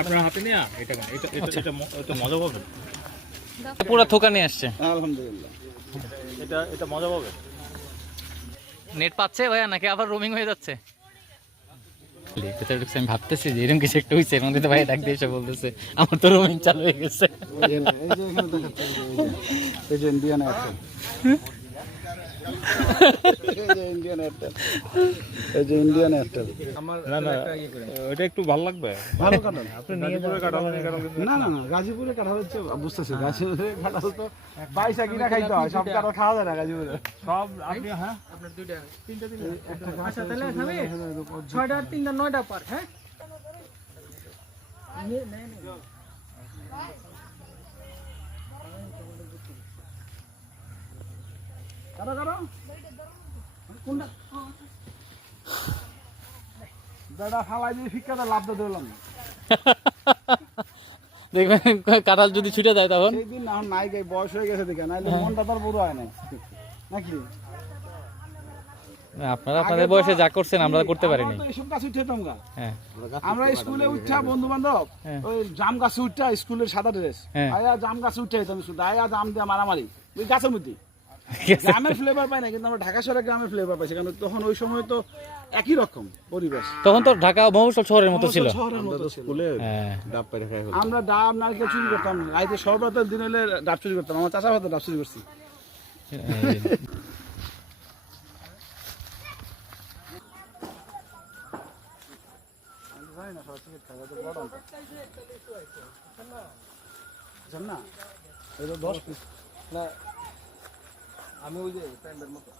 আপনার হাতে নিয়ে এটা মজা পাবে, পুরো থোকা নিয়ে আসছে। আলহামদুলিল্লাহ, এটা মজা পাবে। নেট পাচ্ছে ভাইয়া নাকি আবার রোমিং হয়ে যাচ্ছে? আমি ভাবতেছি যে এরকম কিছু একটা হয়েছে, এর মধ্যে ভাই ডাক দিয়ে এসে বলতেছে আমার তো রোমিং চালু হয়ে গেছে। ওটা একটু ভালো লাগবে, ভালো কাটাল। আপনি গাজীপুরে কাটাল না না না, গাজীপুরে কাঁঠাল হচ্ছে বুঝতেছি, গাজীপুরে কাঁঠাল তো পয়সা কিনা খাইতে হয়, সব কাঁঠাল খাওয়া যায় না গাজীপুরে। সব আপনি, হ্যাঁ আপনার দুইটা তিনটা দিলে আচ্ছা তাহলে খাবে 6টা 3টা 9টা পার। হ্যাঁ কারো কারো কোনটা দাদা ফালাই দিয়ে ফিক্কাটা লাভ তো দিলাম। দেখবেন কাঁঠাল যদি ছুটে যায় তখন। সেই দিন না নাই গাই বয়স হয়ে গেছে দেখে, নাইলে মনটা তার বড় হয় না নাকি? আপনারা আপনাদের বয়সে যা করছেন আমরা করতে পারিনি। এইসব গাছ উঠেতাম গা, হ্যাঁ আমরা স্কুলে উঠা বন্ধু বান্ধব ওই জাম গাছে উঠা, স্কুলের সাদা ড্রেস আয়া জাম গাছে উঠে যেতাম, শুধু আয়া জাম দিয়ে মারামারি ওই গাছের মধ্যে। গ্রামের ফ্লেভার পাই না, কিন্তু আমরা ঢাকা শহরে গ্রামের ফ্লেভার পাইছি, কারণ তখন ওই সময় তো একই রকম পরিবেশ। তখন তো ঢাকা মফস্বল শহরের মতো ছিল। শহরের মতো ছিল। হ্যাঁ আমরা ডাব নারকেল চুরি করতাম, রাইতে সর্বরাতের দিন হলে ডাব চুরি করতাম, আমার চাচা ভাতে ডাব চুরি করছি। না এটা 10 পিস না, আমি ওই যে প্যান্ডের মতো